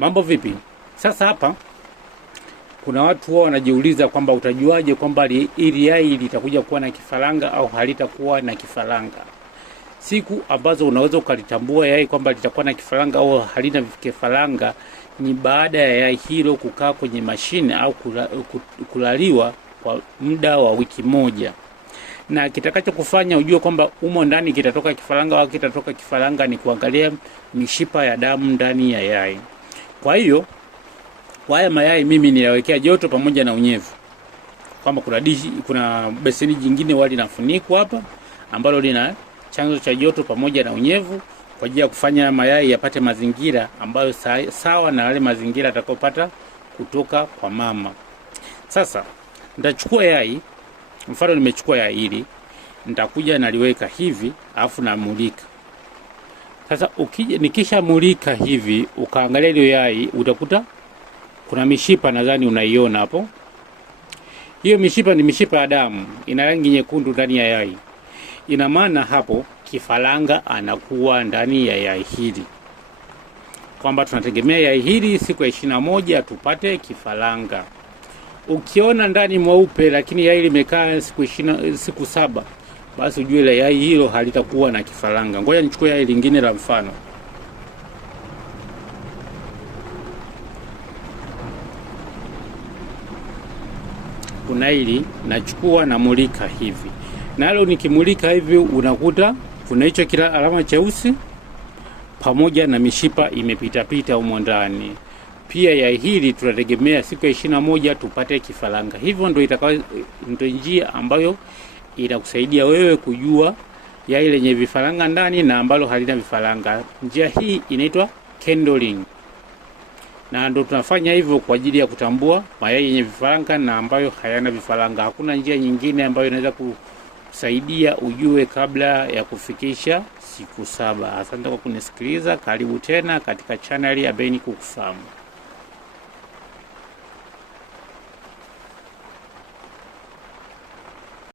Mambo vipi? Sasa hapa kuna watu wao wanajiuliza kwamba utajuaje kwamba ili yai litakuja kuwa na kifaranga au halitakuwa na kifaranga. Siku ambazo unaweza ukalitambua yai kwamba litakuwa na kifaranga au halina kifaranga ni baada ya yai hilo kukaa kwenye mashine au kulaliwa kwa muda wa wiki moja. Na kitakacho kufanya ujue kwamba umo ndani kitatoka kifaranga au kitatoka kifaranga ni kuangalia mishipa ya damu ndani ya yai. Kwa hiyo haya mayai mimi niyawekea joto pamoja na unyevu. Kama kuna beseni jingine wali nafunikwa hapa ambalo lina chanzo cha joto pamoja na unyevu kwa ajili ya kufanya mayai yapate mazingira ambayo sawa na wale mazingira atakayopata kutoka kwa mama. Sasa nitachukua yai, mfano nimechukua yai hili, nitakuja naliweka hivi alafu namulika. Sasa nikisha mulika hivi ukaangalia ile yai utakuta kuna mishipa, nadhani unaiona hapo. Hiyo mishipa ni mishipa ya damu, ina rangi nyekundu ndani ya yai. Ina maana hapo kifaranga anakuwa ndani ya yai hili, kwamba tunategemea yai hili siku ya 21 tupate kifaranga. Ukiona ndani mweupe lakini yai limekaa siku 7, basi ujue ile yai hilo halitakuwa na kifaranga. Ngoja nichukue yai lingine la mfano. Kuna hili nachukua na mulika hivi. Nalo nikimulika hivi unakuta kuna hicho kila alama cheusi pamoja na mishipa imepita humo ndani. Pia yai hili tunategemea siku ya 21 tupate kifaranga. Hivyo ndio njia ambayo inakusaidia wewe kujua yai lenye vifaranga ndani na ambalo halina vifaranga. Njia hii inaitwa candling. Na ndio tunafanya hivyo kwa ajili ya kutambua mayai yenye vifaranga na ambayo hayana vifaranga. Hakuna njia nyingine ambayo inaweza kusaidia ujue kabla ya kufikisha siku 7. Asante kwa kunisikiliza. Karibu tena katika channel ya Ben Kuku Farm.